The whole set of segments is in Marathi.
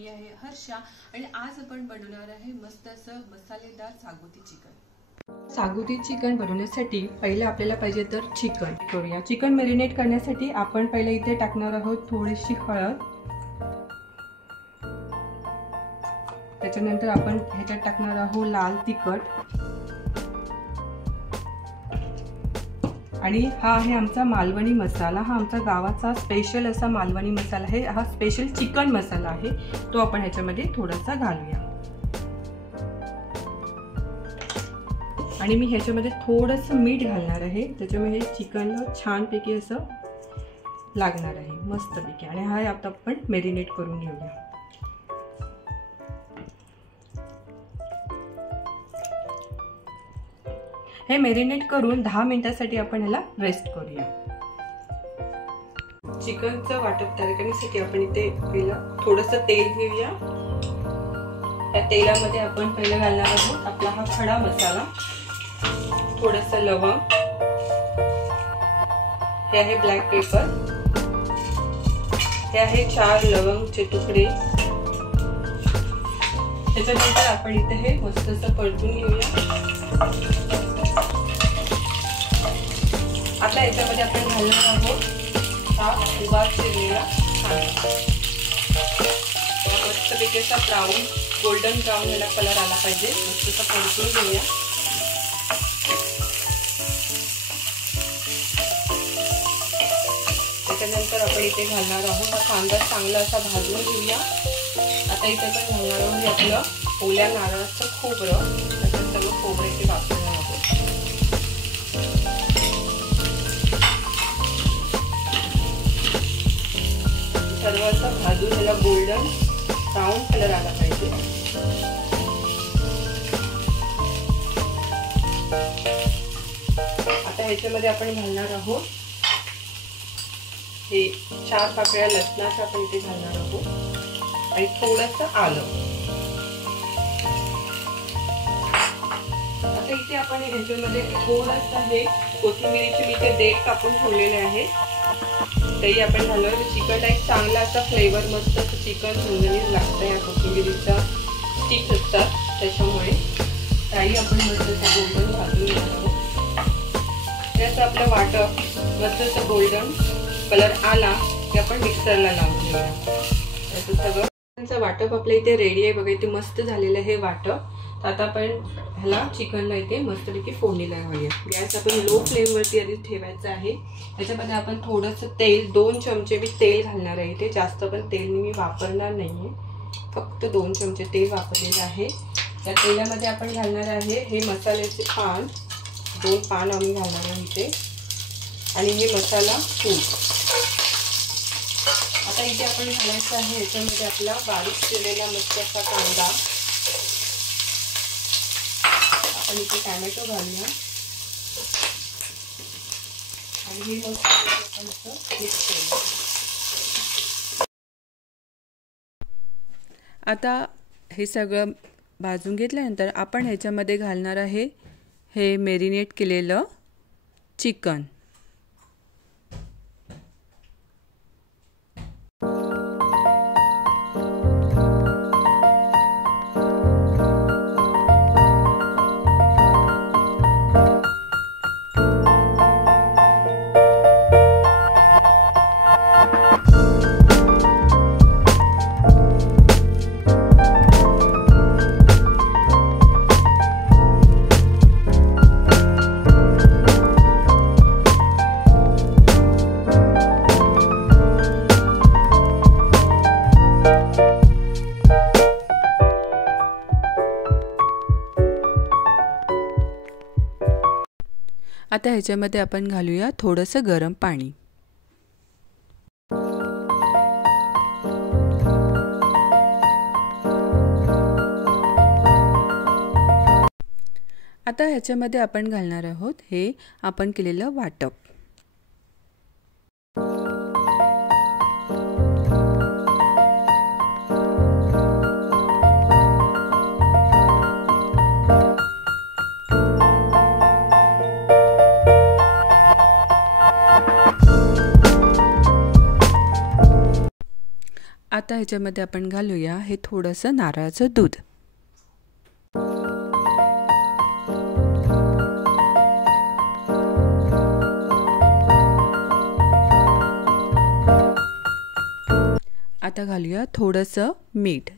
मी आहे हर्षा आणि आज आपण बनवणार आहे मस्त असं मसालेदार सागोती चिकन। सागोती चिकन बनवण्यासाठी पहिले आपल्याला पाहिजे तर चिकन करूया। चिकन मॅरिनेट करण्यासाठी आपण पहिले इथे टाकणार आहोत थोडीशी हळद, त्याच्यानंतर आपण ह्याच्यात टाकणार आहोत लाल तिखट आणि हा आहे आमचा मालवणी मसाला। हा आमचा गावाचा स्पेशल असा मालवणी मसाला आहे। हा स्पेशल चिकन मसाला आहे, तो आपण ह्याच्यामध्ये थोडासा घालूया आणि मी ह्याच्यामध्ये थोडंसं मीठ घालणार आहे, त्याच्यामुळे चिकनला छानपैकी असं लागणार आहे मस्तपैकी। आणि हा आता आपण मॅरिनेट करून घेऊया। हे मॅरिनेट करून 10 मिनिटांसाठी आपण ह्याला रेस्ट करूया। चिकनचं वाटप तयार करण्यासाठी आपण इथे पहिलं थोडंसं तेल घेऊया। त्या तेलामध्ये आपण पहिलं घालणार आहोत आपला हा खडा मसाला, थोडंसं लवंग, हे आहे ब्लॅक पेपर, हे आहे 4 लवंगचे तुकडे। त्याच्यानंतर आपण इथे हे मस्त असं परतून घेऊया। आता याच्यामध्ये आपण घालणार आहोत हा उभा चिरलेला कांदा। मस्तपैकी असा ब्राऊन गोल्डन ब्राऊन याला कलर आला पाहिजे, मस्त असं परतून घेऊया। त्याच्यानंतर आपण इथे घालणार आहोत हा कांदा चांगला असा भाजून घेऊया। आता इथे आपण घालणार आहोत आपलं ओल्या नारळाचं खोबरं, त्याच्यात सगळं खोबरं इथे वापरणार आहोत। सर्व असं भाजून त्याला गोल्डन ब्राऊन कलर आला पाहिजे। आता ह्याच्यामध्ये आपण घालणार आहोत हे 4 पाकळ्या लसणाच्या आपण इथे घालणार आहोत आणि थोडंसं आलं। आता इथे आपण ह्याच्यामध्ये थोडंसं हे कोथिंबीरचे मी इथे देठ कापून ठेवलेले आहे, तेही आपण घालूया। चिकनला एक चांगला असा फ्लेवर, मस्त असं चिकन झणझणीत लागतं या कोथिंबीरीचा स्टिक्स असतात त्याच्यामुळे, त्याही आपण मस्त असं गोल्डन भाजून घेणार आहोत। त्याचं आपलं वाटप मस्त असं गोल्डन कलर आला की आपण मिक्सरला लावून घेऊया। याचं सगळं वाटप आपल्या इथे रेडी आहे बघा, इथे मस्त झालेलं आहे वाटप। तर आता आपण ह्याला चिकनला इथे मस्तपैकी फोडणीला घालूया। गॅस आपण लो फ्लेमवरती आधी ठेवायचा आहे। त्याच्यामध्ये आपण थोडंसं तेल, 2 चमचे मी तेल घालणार आहे इथे, जास्त पण तेल मी वापरणार नाहीये, फक्त 2 चमचे तेल वापरलेलं आहे। त्या तेलामध्ये आपण घालणार आहे हे मसाल्याचे पान, 2 पान आम्ही घालणार आहे इथे, आणि हे मसाला कूट। आता इथे आपण घालायचं आहे ह्याच्यामध्ये आपला बारीक चिरलेला मस्त असा कांदा, आपण इथे टोमॅटो घालूया आणि हे मस्त आपण असं मिक्स करूया। आता हे सगळं भाजून घेतल्यानंतर आपण ह्याच्यामध्ये घालणार आहे हे मॅरिनेट केलेलं चिकन। आता ह्याच्यामध्ये आपण घालूया थोडंसं गरम पाणी। आता ह्याच्यामध्ये आपण घालणार आहोत हे आपण केलेलं वाटप। आता ह्याच्यामध्ये आपण घालूया हे थोडंसं नारळाचं दूध. आता घालूया थोडंसं मीठ.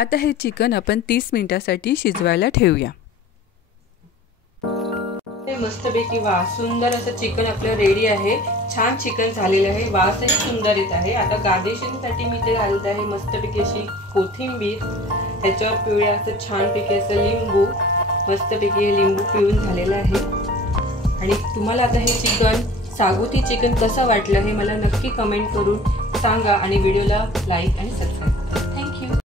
आता हे चिकन आपण 30 मिनिटांसाठी शिजवायला ठेवूया. मस्तपैकी वास सुंदर असं चिकन आपलं रेडी आहे. छान चिकन झालेलं आहे. वासही सुंदर येत आहे. आता गार्निशिंगसाठी मी ते घालत आहे मस्तपैकी अशी कोथिंबीर. त्याच्यावर पिवळ्या असं छानपैकी असं लिंबू. मस्तपैकी हे लिंबू पिळून झालेलं आहे. आणि तुम्हाला आता हे चिकन सागुती चिकन कसं वाटलं हे मला नक्की कमेंट करून सांगा आणि व्हिडिओला लाईक आणि सबस्क्राईब